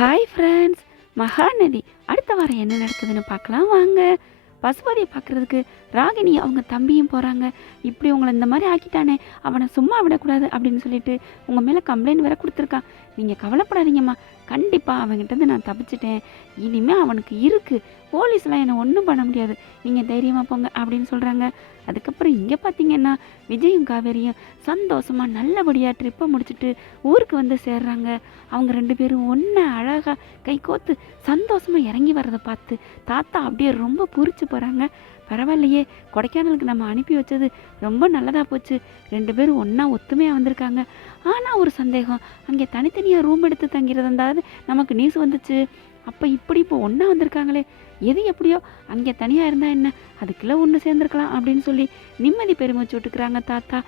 Hi friends, Mahanadi அடுத்த வாரம் என்ன நடக்குதுன்னு பார்க்கலாம் வாங்க. பசுபதியை பார்க்குறதுக்கு ராகினி அவங்க தம்பியும் போகிறாங்க. இப்படி உங்களை இந்த மாதிரி ஆக்கிட்டானே, அவனை சும்மா விடக்கூடாது அப்படின்னு சொல்லிட்டு உங்கள் மேலே கம்ப்ளைண்ட் வேற கொடுத்துருக்கான். நீங்கள் கவலைப்படாதீங்கம்மா, கண்டிப்பாக அவங்ககிட்டருந்து நான் தப்பிச்சிட்டேன். இனிமேல் அவனுக்கு இருக்குது, போலீஸ்லாம் என்னை ஒன்றும் பண்ண முடியாது, நீங்கள் தைரியமாக போங்க அப்படின்னு சொல்கிறாங்க. அதுக்கப்புறம் இங்கே பார்த்தீங்கன்னா விஜயும் காவேரியும் சந்தோஷமாக நல்லபடியாக ட்ரிப்பை முடிச்சுட்டு ஊருக்கு வந்து சேர்றாங்க. அவங்க ரெண்டு பேரும் ஒன்றா அழகாக கை கோத்து சந்தோஷமாக இறங்கி வர்றதை பார்த்து தாத்தா அப்படியே ரொம்ப பூரிச்சு போகிறாங்க. பரவாயில்லையே, கொடைக்கானலுக்கு நம்ம அனுப்பி வச்சது ரொம்ப நல்லதாக போச்சு. ரெண்டு பேரும் ஒன்றா ஒத்துமையாக வந்திருக்காங்க. ஆனால் ஒரு சந்தேகம், அங்கே தனித்தனியாக ரூம் எடுத்து தங்கிறது இருந்தாலும் நமக்கு நியூஸ் வந்துச்சு. அப்போ இப்படி இப்போ ஒன்றா வந்திருக்காங்களே, எது எப்படியோ அங்கே தனியாக இருந்தால் என்ன, அதுக்குள்ளே ஒன்று சேர்ந்துருக்கலாம் அப்படின்னு சொல்லி நிம்மதி பெருமைச்சு விட்டுக்கிறாங்க தாத்தா.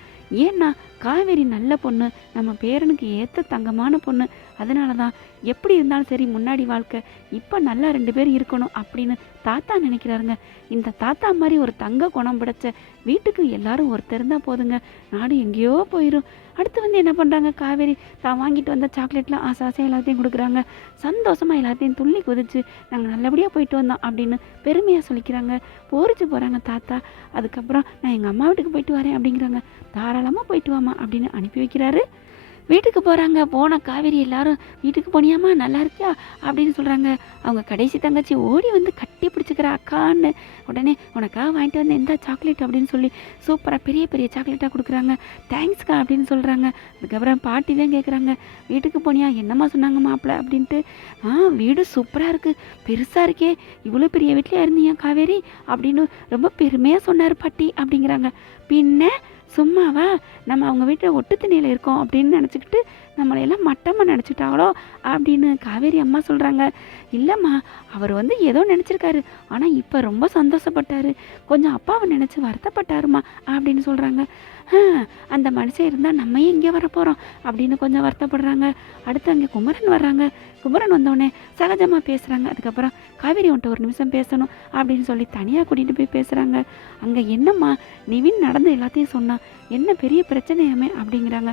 ஏன்னா காவேரி நல்ல பொண்ணு, நம்ம பேரனுக்கு ஏற்ற தங்கமான பொண்ணு. அதனால தான் எப்படி இருந்தாலும் சரி முன்னாடி வாழ்க்கை இப்போ நல்லா ரெண்டு பேர் இருக்கணும் அப்படின்னு தாத்தா நினைக்கிறாருங்க. இந்த தாத்தா மாதிரி ஒரு தங்க குணம் படைச்ச வீட்டுக்கு எல்லாரும் ஒருத்தர் இருந்தால் போதுங்க, நாடு எங்கேயோ போயிடும். அடுத்து வந்து என்ன பண்ணுறாங்க, காவேரி தான் வாங்கிட்டு வந்த சாக்லேட்லாம் ஆசை ஆசையாக எல்லாத்தையும் கொடுக்குறாங்க. சந்தோஷமாக எல்லாத்தையும் துள்ளி குதிச்சு நாங்கள் நல்லபடியாக போயிட்டு வந்தோம் அப்படின்னு பெருமையாக சொல்லிக்கிறாங்க. போரிச்சு போகிறாங்க தாத்தா. அதுக்கப்புறம் நான் எங்கள் அம்மா வீட்டுக்கு போயிட்டு வரேன் அப்படிங்கிறாங்க. தாராளமாக போயிட்டு வாமா அப்படின்னு அனுப்பி வைக்கிறாரு. வீட்டுக்கு போகிறாங்க. போன காவேரி எல்லாரும் வீட்டுக்கு போனியாமா, நல்லா இருக்கியா அப்படின்னு சொல்கிறாங்க. அவங்க கடைசி தங்கச்சி ஓடி வந்து கட்டி பிடிச்சிக்கிற அக்கான்னு. உடனே உனக்காக வாங்கிட்டு வந்து எந்த சாக்லேட் அப்படின்னு சொல்லி சூப்பராக பெரிய பெரிய சாக்லேட்டாக கொடுக்குறாங்க. தேங்க்ஸ்க்கா அப்படின்னு சொல்கிறாங்க. அதுக்கப்புறம் பாட்டி தான் கேட்குறாங்க, வீட்டுக்கு போனியா, என்னம்மா சொன்னாங்க மாப்பிள்ள அப்படின்ட்டு. வீடு சூப்பராக இருக்குது, பெருசாக இருக்கே, இவ்வளோ பெரிய வீட்லையா இருந்தீங்க காவேரி அப்படின்னு ரொம்ப பெருமையாக சொன்னார் பாட்டி அப்படிங்கிறாங்க. பின்ன சும்மாவா, நம்ம அவங்க வீட்டில் ஒட்டு தண்ணியில் இருக்கோம் அப்படின்னு நினச்சிக்கிட்டு நம்மளையெல்லாம் மட்டமாக நினச்சிட்டாங்களோ அப்படின்னு காவேரி அம்மா சொல்கிறாங்க. இல்லைம்மா, அவர் வந்து ஏதோ நினச்சிருக்காரு, ஆனால் இப்போ ரொம்ப சந்தோஷப்பட்டார், கொஞ்சம் அப்பாவை நினச்சி வருத்தப்பட்டாருமா அப்படின்னு சொல்கிறாங்க. அந்த மனுஷன் இருந்தால் நம்ம எங்கே வரப்போகிறோம் அப்படின்னு கொஞ்சம் வருத்தப்படுறாங்க. அடுத்து அங்கே குமரன் வர்றாங்க. குமரன் வந்தோடனே சகஜமாக பேசுகிறாங்க. அதுக்கப்புறம் காவேரி உன்ட்ட ஒரு நிமிஷம் பேசணும் அப்படின்னு சொல்லி தனியாக கூட்டிகிட்டு போய் பேசுகிறாங்க. அங்கே என்னம்மா நிவின் நடந்து எல்லாத்தையும் சொன்னான், என்ன பெரிய பிரச்சனையாமே அப்படிங்கிறாங்க.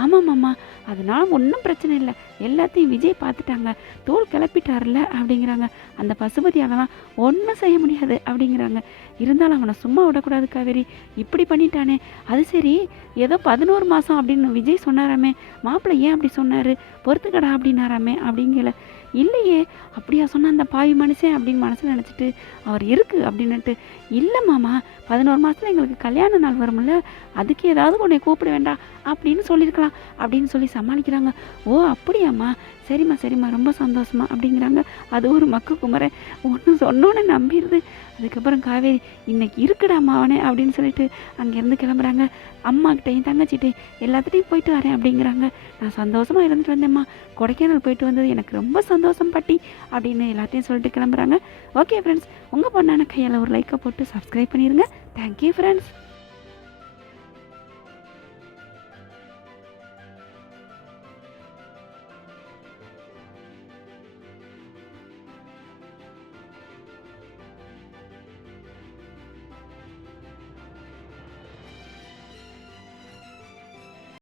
ஆமாம்மாம்மா, அதனால் ஒன்றும் பிரச்சனை இல்லை, எல்லாத்தையும் விஜய் பார்த்துட்டாங்க, தோல் கிளப்பிட்டார்ல அப்படிங்கிறாங்க. அந்த பசுபதியாலலாம் ஒன்றும் செய்ய முடியாது அப்படிங்கிறாங்க. இருந்தாலும் அவனை சும்மா விடக்கூடாது காவேரி, இப்படி பண்ணிட்டானே. அது சரி, ஏதோ 11 மாதம் அப்படின்னு விஜய் சொன்னாராமே, மாப்பிள்ளை ஏன் அப்படி சொன்னார், பொறுத்துக்கடா அப்படின்னாராமே அப்படிங்கல. இல்லையே, அப்படியா சொன்ன அந்த பாவி மனுஷன் அப்படின்னு மனசில் நினச்சிட்டு அவர் இருக்குது அப்படின்னுட்டு. இல்லை மாமா, 11 மாதத்தில் எங்களுக்கு கல்யாண நாள் வரும்ல, அதுக்கு ஏதாவது உன்னை கூப்பிட வேண்டாம் அப்படின்னு சொல்லியிருக்கலாம் அப்படின்னு சொல்லி சமாளிக்கிறாங்க. ஓ அப்படியாம்மா, சரிம்மா சரிம்மா, ரொம்ப சந்தோஷமா அப்படிங்கிறாங்க. அது ஒரு மக்கு குமரன் ஒன்று சொன்னோன்னு நம்பிடுது. அதுக்கப்புறம் காவேரி இன்னைக்கு இருக்குடாம்மா அவனே அப்படின்னு சொல்லிட்டு அங்கேருந்து கிளம்புறாங்க. அம்மாக்கிட்டையும் தங்கச்சிட்டையும் எல்லாத்துட்டையும் போயிட்டு வரேன் அப்படிங்கிறாங்க. நான் சந்தோஷமாக இருந்துட்டு வந்தேம்மா, கொடைக்கானல் போயிட்டு வந்தது எனக்கு ரொம்ப சந்தோஷம் பாட்டி அப்படின்னு எல்லாத்தையும் சொல்லிட்டு கிளம்புறாங்க. ஓகே ஃப்ரெண்ட்ஸ், உங்கள் பொண்ணான கையால் ஒரு லைக்கை போட்டு சப்ஸ்கிரைப் பண்ணிடுங்க. Thank you friends.